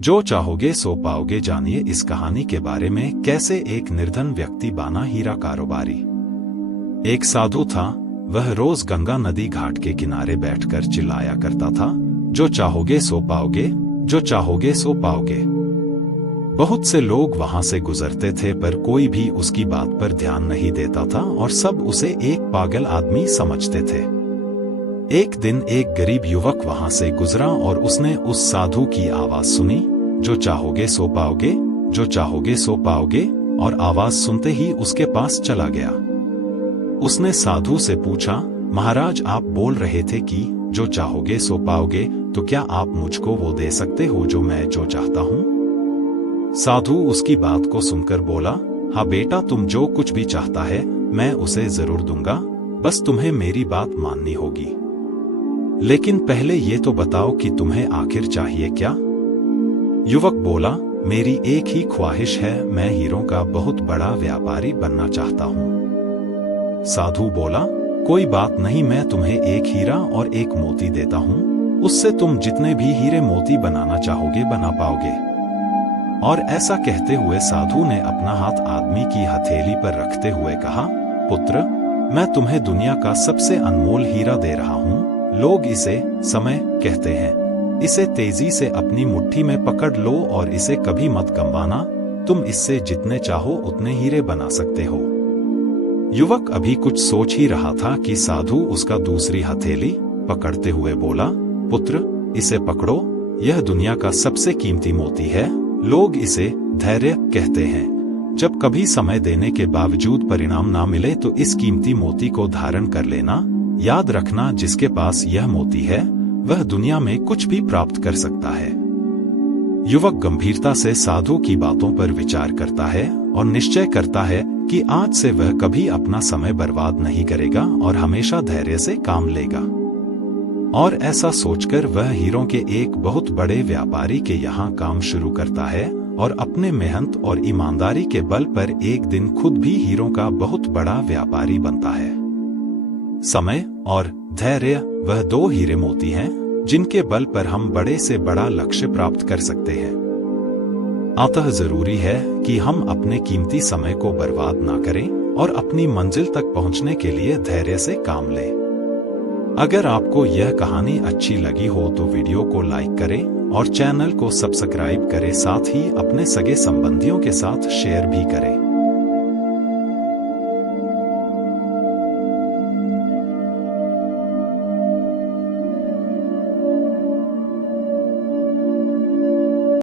जो चाहोगे सो पाओगे। जानिए इस कहानी के बारे में, कैसे एक निर्धन व्यक्ति बना हीरा कारोबारी। एक साधु था, वह रोज गंगा नदी घाट के किनारे बैठकर चिल्लाया करता था, जो चाहोगे सो पाओगे, जो चाहोगे सो पाओगे। बहुत से लोग वहां से गुजरते थे, पर कोई भी उसकी बात पर ध्यान नहीं देता था और सब उसे एक पागल आदमी समझते थे। एक दिन एक गरीब युवक वहां से गुजरा और उसने उस साधु की आवाज सुनी, जो चाहोगे सो पाओगे, जो चाहोगे सो पाओगे, और आवाज सुनते ही उसके पास चला गया। उसने साधु से पूछा, महाराज आप बोल रहे थे कि जो चाहोगे सो पाओगे, तो क्या आप मुझको वो दे सकते हो जो मैं जो चाहता हूँ? साधु उसकी बात को सुनकर बोला, हाँ बेटा, तुम जो कुछ भी चाहता है मैं उसे जरूर दूंगा, बस तुम्हें मेरी बात माननी होगी। लेकिन पहले ये तो बताओ कि तुम्हें आखिर चाहिए क्या? युवक बोला, मेरी एक ही ख्वाहिश है, मैं हीरों का बहुत बड़ा व्यापारी बनना चाहता हूँ। साधु बोला, कोई बात नहीं, मैं तुम्हें एक हीरा और एक मोती देता हूँ, उससे तुम जितने भी हीरे मोती बनाना चाहोगे बना पाओगे। और ऐसा कहते हुए साधु ने अपना हाथ आदमी की हथेली पर रखते हुए कहा, पुत्र, मैं तुम्हें दुनिया का सबसे अनमोल हीरा दे रहा हूँ। लोग इसे समय कहते हैं। इसे तेजी से अपनी मुट्ठी में पकड़ लो और इसे कभी मत गंवाना, तुम इससे जितने चाहो उतने हीरे बना सकते हो। युवक अभी कुछ सोच ही रहा था कि साधु उसका दूसरी हथेली पकड़ते हुए बोला, पुत्र, इसे पकड़ो, यह दुनिया का सबसे कीमती मोती है। लोग इसे धैर्य कहते हैं। जब कभी समय देने के बावजूद परिणाम ना मिले तो इस कीमती मोती को धारण कर लेना। याद रखना, जिसके पास यह मोती है वह दुनिया में कुछ भी प्राप्त कर सकता है। युवक गंभीरता से साधु की बातों पर विचार करता है और निश्चय करता है कि आज से वह कभी अपना समय बर्बाद नहीं करेगा और हमेशा धैर्य से काम लेगा। और ऐसा सोचकर वह हीरों के एक बहुत बड़े व्यापारी के यहाँ काम शुरू करता है और अपने मेहनत और ईमानदारी के बल पर एक दिन खुद भी हीरों का बहुत बड़ा व्यापारी बनता है। समय और धैर्य वह दो हीरे मोती हैं जिनके बल पर हम बड़े से बड़ा लक्ष्य प्राप्त कर सकते हैं। अतः जरूरी है कि हम अपने कीमती समय को बर्बाद ना करें और अपनी मंजिल तक पहुंचने के लिए धैर्य से काम लें। अगर आपको यह कहानी अच्छी लगी हो तो वीडियो को लाइक करें और चैनल को सब्सक्राइब करें, साथ ही अपने सगे संबंधियों के साथ शेयर भी करें।